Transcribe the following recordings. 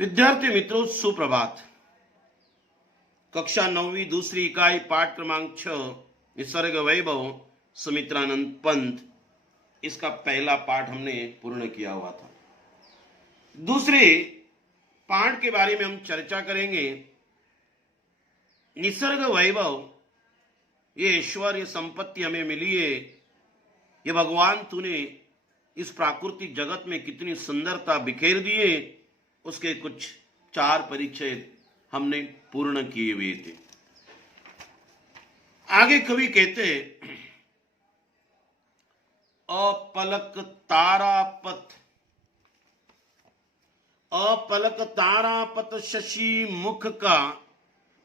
विद्यार्थी मित्रों, सुप्रभात। कक्षा 9वीं दूसरी इकाई पाठ क्रमांक 6 निसर्ग वैभव सुमित्रानंद पंत, इसका पहला पाठ हमने पूर्ण किया हुआ था। दूसरे पाठ के बारे में हम चर्चा करेंगे। निसर्ग वैभव, ये ऐश्वर्य संपत्ति हमें मिली है, ये भगवान तूने इस प्राकृतिक जगत में कितनी सुंदरता बिखेर दी है, उसके कुछ 4 परिचय हमने पूर्ण किए हुए थे। आगे कवि कहते, अपलक तारापथ, अपलक तारापथ शशि मुख का,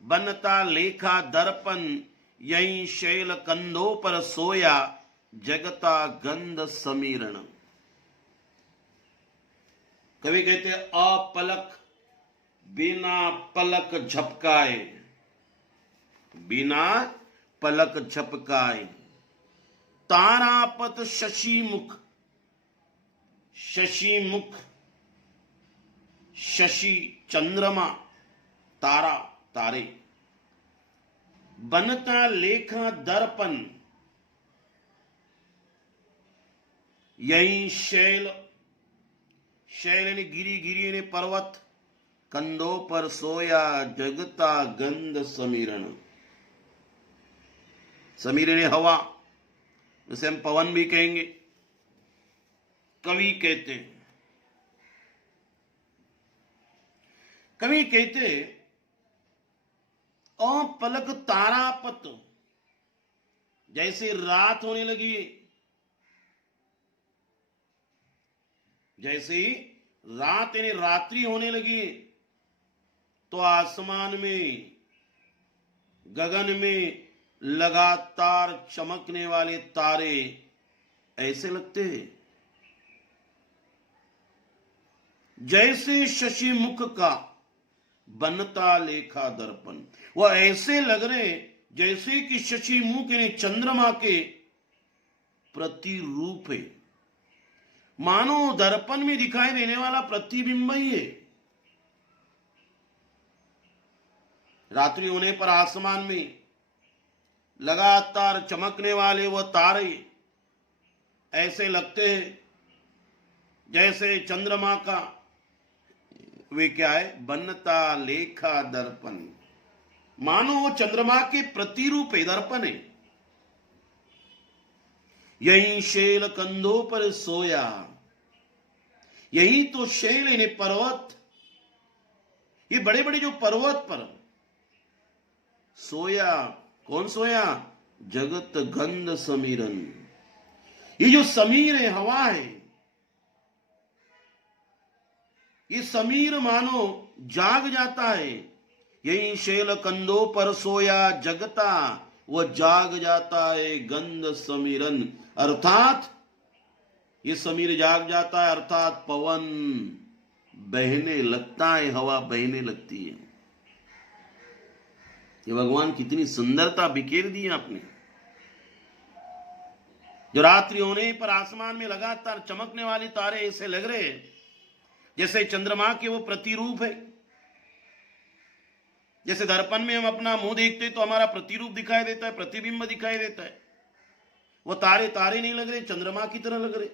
बनता लेखा दर्पण, यही शैल कंधों पर सोया, जगता गंध समीरण। कवि कहते अपलक, बिना पलक झपकाए, बिना पलक झपकाए। तारापथ शशि मुख, शशि मुख, शशि चंद्रमा, तारा तारे। बनता लेखा दर्पण, यही शैल, शैल ने गिरी, गिरी ने पर्वत, कंधों पर सोया, जगता गंध समीरण। समीरण हवा, जिसे हम पवन भी कहेंगे। कवि कहते, कवि कहते अपलक तारापथ, जैसे रात होने लगी, जैसे ही रात यानी रात्रि होने लगी, तो आसमान में, गगन में लगातार चमकने वाले तारे ऐसे लगते हैं जैसे शशि मुख का बनता लेखा दर्पण। वह ऐसे लग रहे जैसे कि शशि मुख यानी चंद्रमा के प्रतिरूप है, मानो दर्पण में दिखाई देने वाला प्रतिबिंब ही है। रात्रि होने पर आसमान में लगातार चमकने वाले वह तारे ऐसे लगते हैं जैसे चंद्रमा का, वे क्या है, बनता लेखा दर्पण, मानो वो चंद्रमा के प्रतिरूप है, दर्पण है। यही शैल कंधों पर सोया, यही तो शैल यानी पर्वत, ये बड़े बड़े जो पर्वत पर सोया। कौन सोया? जगत गंध समीरन। ये जो समीर है, हवा है, ये समीर मानो जाग जाता है। यही शैल कंधों पर सोया, जगता, वह जाग जाता है गंध समीरन, अर्थात ये समीर जाग जाता है, अर्थात पवन बहने लगता है, हवा बहने लगती है। ये भगवान कितनी सुंदरता बिखेर दी आपने। जो रात्रि होने पर आसमान में लगातार चमकने वाले तारे ऐसे लग रहे जैसे चंद्रमा के वो प्रतिरूप है। जैसे दर्पण में हम अपना मुंह देखते तो हमारा प्रतिरूप दिखाई देता है, प्रतिबिंब दिखाई देता है। वो तारे तारे नहीं लग रहे, चंद्रमा की तरह लग रहे।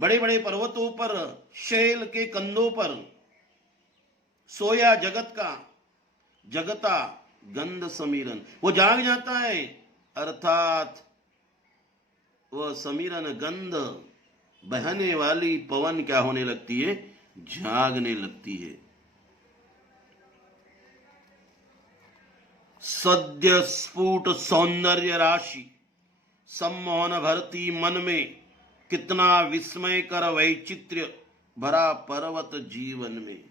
बड़े बड़े पर्वतों पर, शैल के कंधों पर सोया जगत का, जगता गंध समीरन, वो जाग जाता है, अर्थात वह समीरन गंध बहने वाली पवन क्या होने लगती है, जागने लगती है। सद्य स्फुट सौंदर्य राशि, सम्मोहन भरती मन में, कितना विस्मय कर वैचित्र्य भरा पर्वत जीवन में।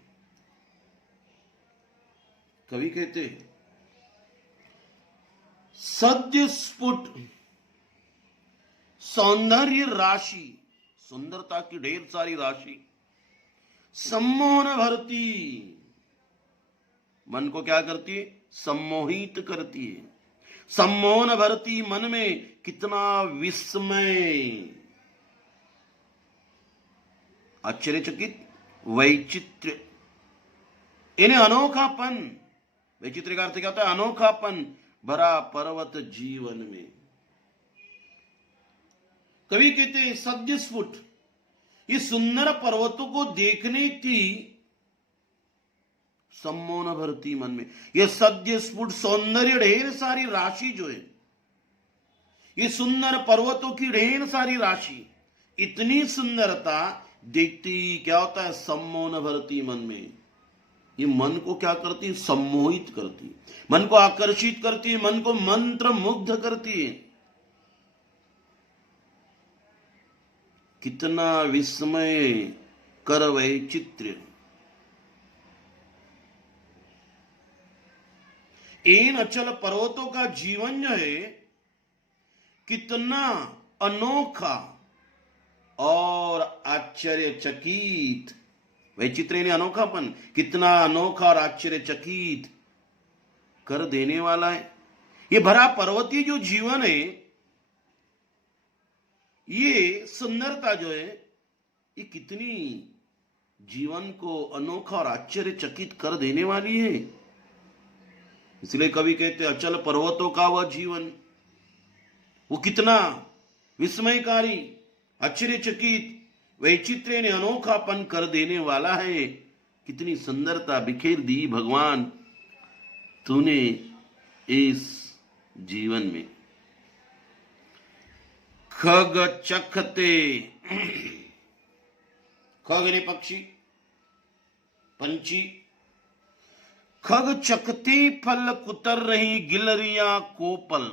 कवि कहते हैं सद्य स्फुट सौंदर्य राशि, सुंदरता की ढेर सारी राशि, सम्मोहन भरती, मन को क्या करती है, सम्मोहित करती है। सम्मोहन भरती, मन में कितना विस्मय, आश्चर्यचकित वैचित्र्य, इन्हें अनोखापन, वैचित्र्य का अर्थ क्या होता है? अनोखापन भरा पर्वत जीवन में। कवि कहते हैं सद्य स्फुट, इस सुंदर पर्वतों को देखने की सम्मोहन भरती मन में। यह सद्य स्फुट सौंदर्य, ढेर सारी राशि जो है, ये सुंदर पर्वतों की ढेर सारी राशि, इतनी सुंदरता देखती ही क्या होता है? सम्मोहन भरती मन में। ये मन को क्या करती है? सम्मोहित करती है, मन को आकर्षित करती है, मन को मंत्र मुग्ध करती है। कितना विस्मय कर वैचित्र्य। इन अचल पर्वतों का जीवन जो है कितना अनोखा और आश्चर्यचकित। वैचित्र्य ने अनोखापन, कितना अनोखा और आश्चर्यचकित कर देने वाला है। ये भरा पर्वतीय जो जीवन है, ये सुंदरता जो है, ये कितनी जीवन को अनोखा और आश्चर्यचकित कर देने वाली है। इसलिए कवि कहते अचल पर्वतों का वह जीवन, वो कितना विस्मयकारी, आश्चर्यचकित, वैचित्र्य ने अनोखापन कर देने वाला है। कितनी सुंदरता बिखेर दी भगवान तूने इस जीवन में। खग चखते, खग ने पक्षी, पंछी, खग चखते फल कुतर रही गिलरिया कोपल।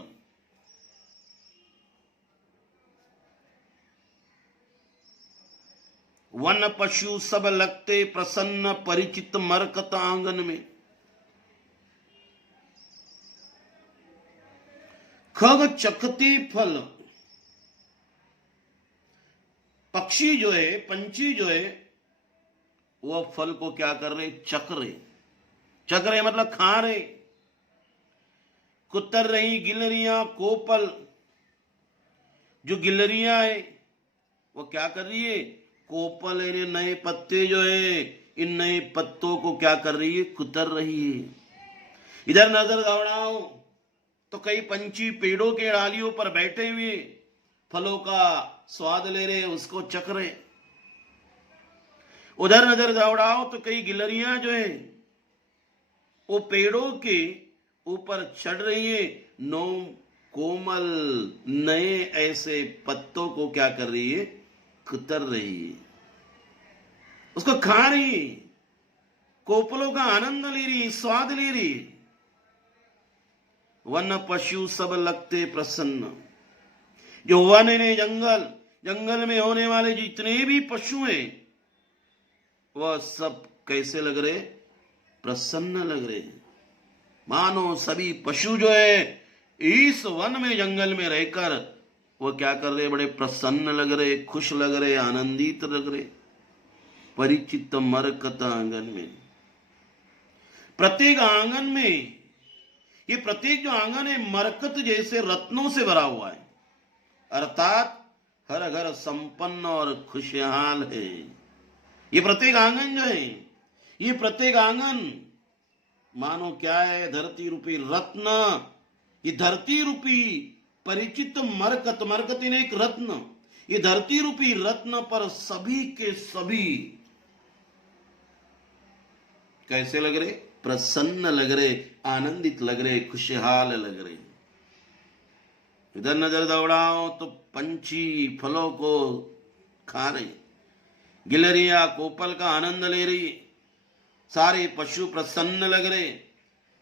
वन पशु सब लगते प्रसन्न परिचित मरकत आंगन में। खग चखते फल, पक्षी जो है, पंछी जो है, वह फल को क्या कर रहे? चख रहे। चख रहे मतलब खा रहे। कुतर रही गिलरियां कोपल, जो गिलरियां है वो क्या कर रही है? कोपल, इन्हें नए पत्ते जो है, इन नए पत्तों को क्या कर रही है? कुतर रही है। इधर नजर दौड़ाओ तो कई पंछी पेड़ों के डालियों पर बैठे हुए फलों का स्वाद ले रहे, उसको चख रहे। उधर नजर दौड़ाओ तो कई गिलरियां जो है वो पेड़ों के ऊपर चढ़ रही है, नौ कोमल नए ऐसे पत्तों को क्या कर रही है? कुतर रही है, उसको खा रही है, कोपलों का आनंद ले रही, स्वाद ले रही। वन पशु सब लगते प्रसन्न, जो वन ने जंगल, जंगल में होने वाले जितने भी पशु हैं वह सब कैसे लग रहे? प्रसन्न लग रहे। मानो सभी पशु जो है इस वन में, जंगल में रहकर वो क्या कर रहे? बड़े प्रसन्न लग रहे, खुश लग रहे, आनंदित लग रहे। परिचित मरकत आंगन में, प्रत्येक आंगन में, ये प्रत्येक जो आंगन है मरकत जैसे रत्नों से भरा हुआ है, अर्थात हर घर संपन्न और खुशहाल है। ये प्रत्येक आंगन जो है, ये प्रत्येक आंगन मानो क्या है? धरती रूपी रत्न। ये धरती रूपी परिचित मरकत, मरकत इन्हें एक रत्न, ये धरती रूपी रत्न पर सभी के सभी कैसे लग रहे? प्रसन्न लग रहे, आनंदित लग रहे, खुशहाल लग रहे। इधर नजर दौड़ाओ तो पंछी फलों को खा रहे, गिलरिया कोपल का आनंद ले रही, सारे पशु प्रसन्न लग रहे,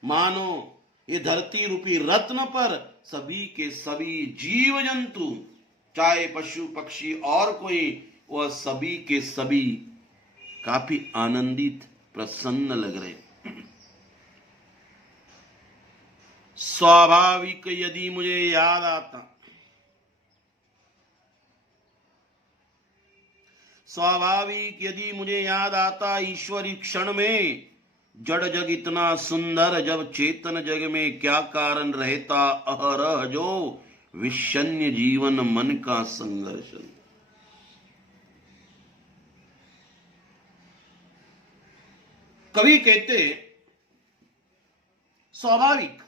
मानो ये धरती रूपी रत्न पर सभी के सभी जीव जंतु, चाहे पशु पक्षी और कोई, वह सभी के सभी काफी आनंदित प्रसन्न लग रहे। स्वाभाविक यदि मुझे याद आता, स्वाभाविक यदि मुझे याद आता ईश्वरी क्षण में, जड़ जग इतना सुंदर जब चेतन जग में क्या कारण रहता अहरह जो विषण्य जीवन मन का संघर्ष। कवि कहते स्वाभाविक,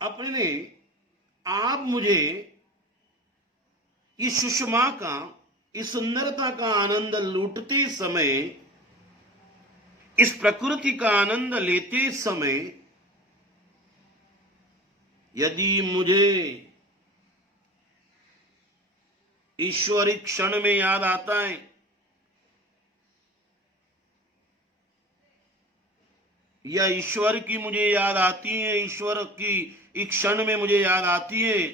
अपने आप मुझे इस सुषमा का, इस सुंदरता का आनंद लूटते समय, इस प्रकृति का आनंद लेते समय यदि मुझे ईश्वरी क्षण में याद आता है, या ईश्वर की मुझे याद आती है, ईश्वर की एक क्षण में मुझे याद आती है,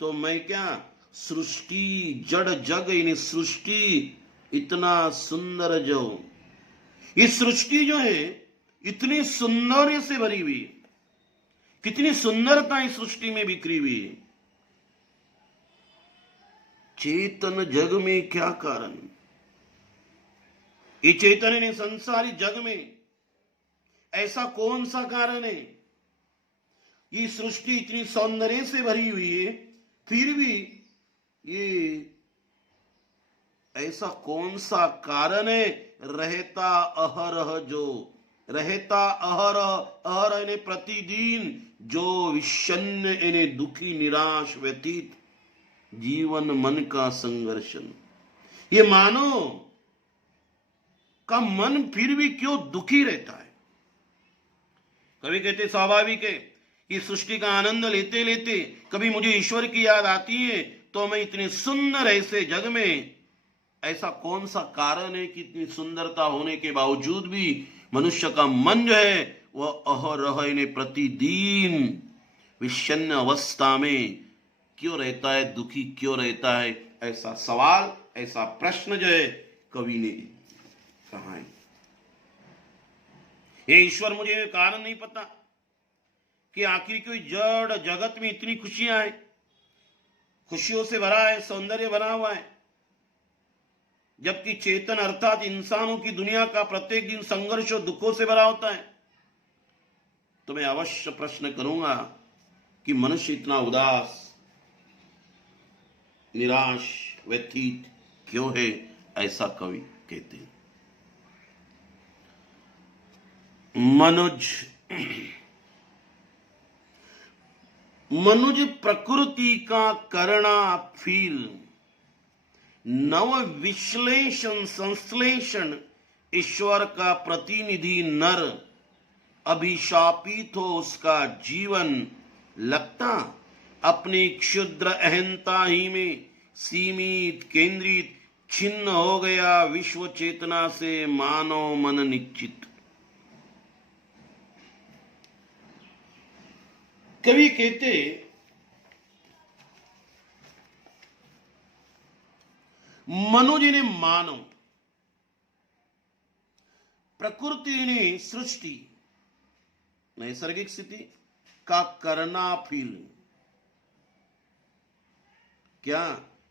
तो मैं क्या सृष्टि, जड़ जग, इन सृष्टि इतना सुंदर, जो ये सृष्टि जो है इतनी सुंदर से भरी हुई, कितनी सुंदरता इस सृष्टि में बिखरी हुई है। चेतन जग में क्या कारण, ये चैतन्य ने संसारी जग में ऐसा कौन सा कारण है? ये सृष्टि इतनी सौंदर्य से भरी हुई है, फिर भी ये ऐसा कौन सा कारण है? रहता अहरह, जो रहता अहरह ने प्रतिदिन, जो विषन्न इन्हें दुखी निराश व्यतीत जीवन मन का संघर्षण। ये मानो का मन फिर भी क्यों दुखी रहता है? कभी कहते स्वाभाविक है कि सृष्टि का आनंद लेते लेते कभी मुझे ईश्वर की याद आती है, तो मैं इतने सुंदर ऐसे जग में, ऐसा कौन सा कारण है कि इतनी सुंदरता होने के बावजूद भी मनुष्य का मन जो है वह अहरह ने प्रतिदिन विषन्न अवस्था में क्यों रहता है, दुखी क्यों रहता है? ऐसा सवाल, ऐसा प्रश्न जो है कवि ने कहा है। ये ईश्वर, मुझे कारण नहीं पता कि आखिर कोई जड़ जगत में इतनी खुशियां हैं, खुशियों से भरा है, सौंदर्य भरा हुआ है, जबकि चेतन अर्थात इंसानों की दुनिया का प्रत्येक दिन संघर्ष और दुखों से भरा होता है। तो मैं अवश्य प्रश्न करूंगा कि मनुष्य इतना उदास, निराश, व्यथित क्यों है? ऐसा कवि कहते हैं। मनुज प्रकृति का करना फील, नव विश्लेषण संश्लेषण, ईश्वर का प्रतिनिधि नर, अभिशापित हो उसका जीवन, लगता अपनी क्षुद्र अहंता ही में सीमित, केंद्रित, छिन्न हो गया विश्व चेतना से मानव मन निश्चित। कवि कहते मनुज ने मानव, प्रकृति ने सृष्टि, नैसर्गिक स्थिति का करना फील, क्या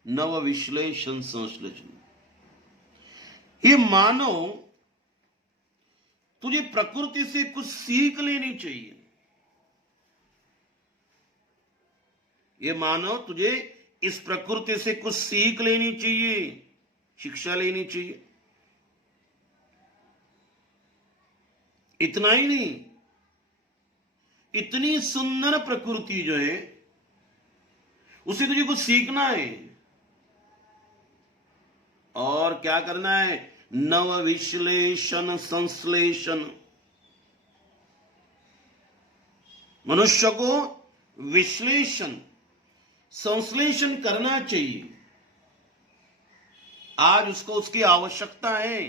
नव विश्लेषण संश्लेषण। ये मानव, तुझे प्रकृति से कुछ सीख लेनी चाहिए। ये मानव, तुझे इस प्रकृति से कुछ सीख लेनी चाहिए, शिक्षा लेनी चाहिए। इतना ही नहीं, इतनी सुंदर प्रकृति जो है उसे तुझे कुछ सीखना है। और क्या करना है? नव विश्लेषण संश्लेषण। मनुष्य को विश्लेषण संश्लेषण करना चाहिए। आज उसको उसकी आवश्यकता है,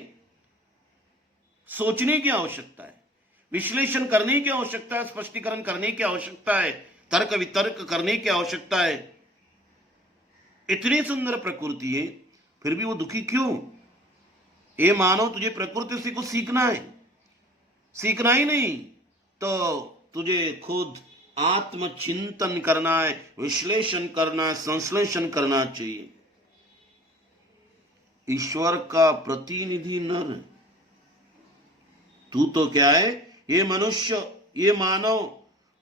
सोचने की आवश्यकता है, विश्लेषण करने की आवश्यकता है, स्पष्टीकरण करने की आवश्यकता है, तर्क वितर्क करने की आवश्यकता है। इतनी सुंदर प्रकृति है, फिर भी वो दुखी क्यों? ये मानो तुझे प्रकृति से कुछ सीखना है। सीखना ही नहीं तो तुझे खुद आत्मचिंतन करना है, विश्लेषण करना है, संश्लेषण करना चाहिए। ईश्वर का प्रतिनिधि नर, तू तो क्या है? ये मनुष्य, ये मानव,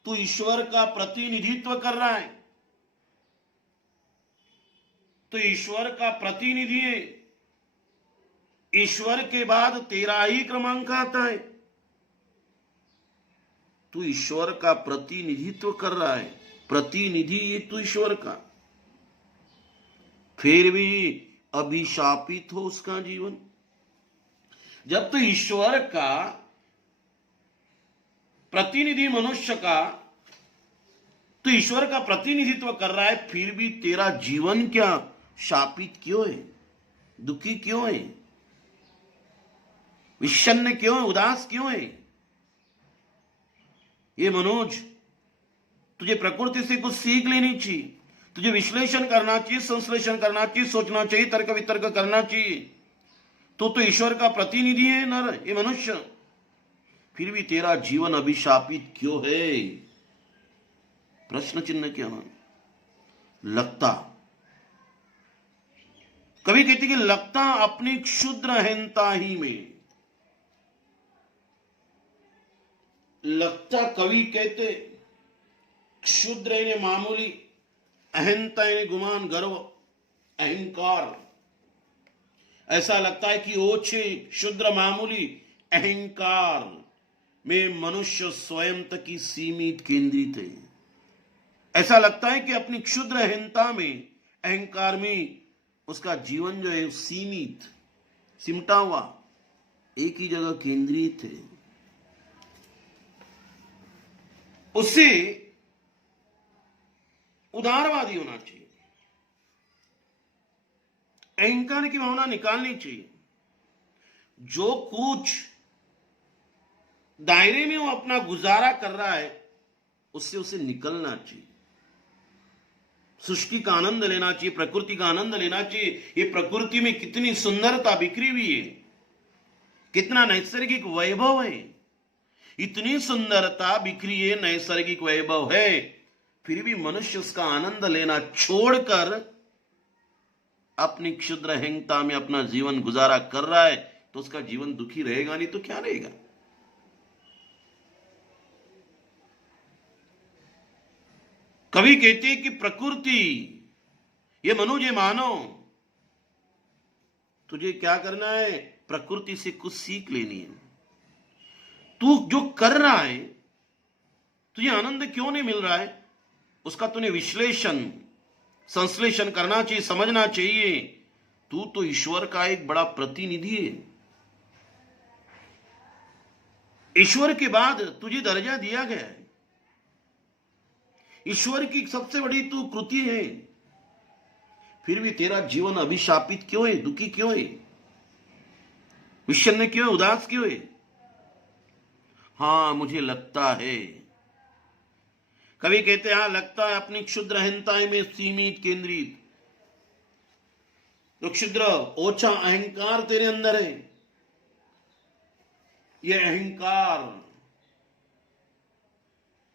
तू ईश्वर का प्रतिनिधित्व कर रहा है। तो ईश्वर का प्रतिनिधि है। ईश्वर के बाद तेरा ही क्रमांक आता है। तू ईश्वर का प्रतिनिधित्व कर रहा है, प्रतिनिधि ये तू ईश्वर का, फिर भी अभिशापित हो उसका जीवन। जब तो ईश्वर का प्रतिनिधि मनुष्य का, तो ईश्वर का प्रतिनिधित्व कर रहा है, फिर भी तेरा जीवन क्या शापित क्यों है, दुखी क्यों है, विषन्न क्यों है, उदास क्यों है? ये मनोज, तुझे प्रकृति से कुछ सीख लेनी चाहिए, तुझे विश्लेषण करना चाहिए, संश्लेषण करना चाहिए, सोचना चाहिए, तर्क वितर्क करना चाहिए। तो ईश्वर का प्रतिनिधि है नर, ये मनुष्य, फिर भी तेरा जीवन अभिशापित क्यों है? प्रश्न चिन्ह क्या है? लगता, कभी कहते कि लगता अपनी क्षुद्र अहंता ही में, लगता कवि कहते क्षुद्र यानी मामूली, अहंता यानी गुमान, गर्व, अहंकार। ऐसा लगता है कि ओछे, क्षुद्र, मामूली अहंकार में मनुष्य स्वयं तक ही सीमित केंद्रित है। ऐसा लगता है कि अपनी क्षुद्र अहंता में, अहंकार में उसका जीवन जो है सीमित, सिमटा हुआ, एक ही जगह केंद्रित है। उससे उदारवादी होना चाहिए, अहंकार की भावना निकालनी चाहिए। जो कुछ दायरे में वो अपना गुजारा कर रहा है, उससे उसे निकलना चाहिए, सृष्टि का आनंद लेना चाहिए, प्रकृति का आनंद लेना चाहिए। ये प्रकृति में कितनी सुंदरता बिखरी हुई है, कितना नैसर्गिक वैभव है, इतनी सुंदरता बिखरी है, नैसर्गिक वैभव है, फिर भी मनुष्य उसका आनंद लेना छोड़कर अपनी क्षुद्र अहंता में अपना जीवन गुजारा कर रहा है, तो उसका जीवन दुखी रहेगा नहीं तो क्या रहेगा? कवि कहते हैं कि प्रकृति, ये मनुष्य मानो, तुझे क्या करना है? प्रकृति से कुछ सीख लेनी है। तू जो कर रहा है, तुझे आनंद क्यों नहीं मिल रहा है, उसका तूने विश्लेषण, संश्लेषण करना चाहिए, समझना चाहिए। तू तो ईश्वर का एक बड़ा प्रतिनिधि है। ईश्वर के बाद तुझे दर्जा दिया गया है, ईश्वर की सबसे बड़ी तू कृति है, फिर भी तेरा जीवन अभिशापित क्यों है, दुखी क्यों है, विषन्न क्यों है, उदास क्यों है? हां, मुझे लगता है, कवि कहते हैं, लगता है अपनी क्षुद्र अहंताएं में सीमित, केंद्रित। तो क्षुद्र, ओछा अहंकार तेरे अंदर है। यह अहंकार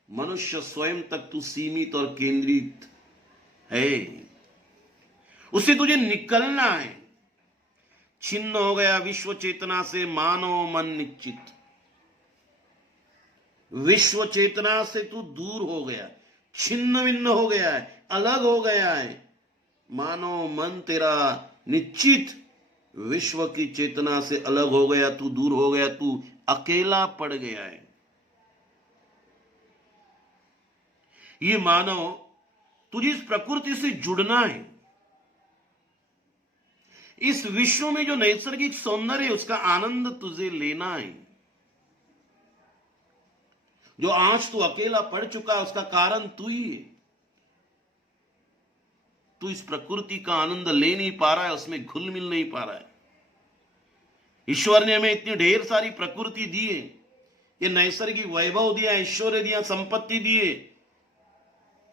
मनुष्य स्वयं तक तू सीमित और केंद्रित है, उससे तुझे निकलना है। छिन्न हो गया विश्व चेतना से मानव मन निश्चित, विश्व चेतना से तू दूर हो गया, छिन्न भिन्न हो गया है, अलग हो गया है। मानव मन तेरा निश्चित विश्व की चेतना से अलग हो गया, तू दूर हो गया, तू अकेला पड़ गया है। ये मानव, तुझे इस प्रकृति से जुड़ना है, इस विश्व में जो नैसर्गिक सौंदर्य है उसका आनंद तुझे लेना है। जो आज तू अकेला पड़ चुका है उसका कारण तू ही है। तू इस प्रकृति का आनंद ले नहीं पा रहा है, उसमें घुल मिल नहीं पा रहा है। ईश्वर ने हमें इतनी ढेर सारी प्रकृति दी है, ये नैसर्गिक वैभव दिया, ऐश्वर्य दिया, संपत्ति दी है,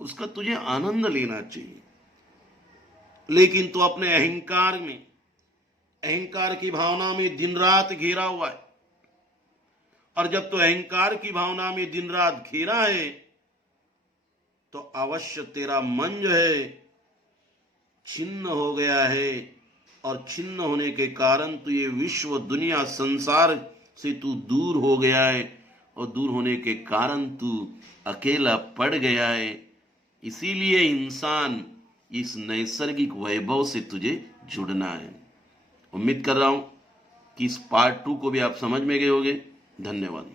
उसका तुझे आनंद लेना चाहिए। लेकिन तू अपने अहंकार में, अहंकार की भावना में दिन रात घेरा हुआ है, और जब तो अहंकार की भावना में दिन रात घेरा है, तो अवश्य तेरा मन जो है छिन्न हो गया है, और छिन्न होने के कारण तू ये विश्व, दुनिया, संसार से तू दूर हो गया है, और दूर होने के कारण तू अकेला पड़ गया है। इसीलिए इंसान इस नैसर्गिक वैभव से तुझे जुड़ना है। उम्मीद कर रहा हूं कि इस पार्ट 2 को भी आप समझ में गए होंगे। धन्यवाद।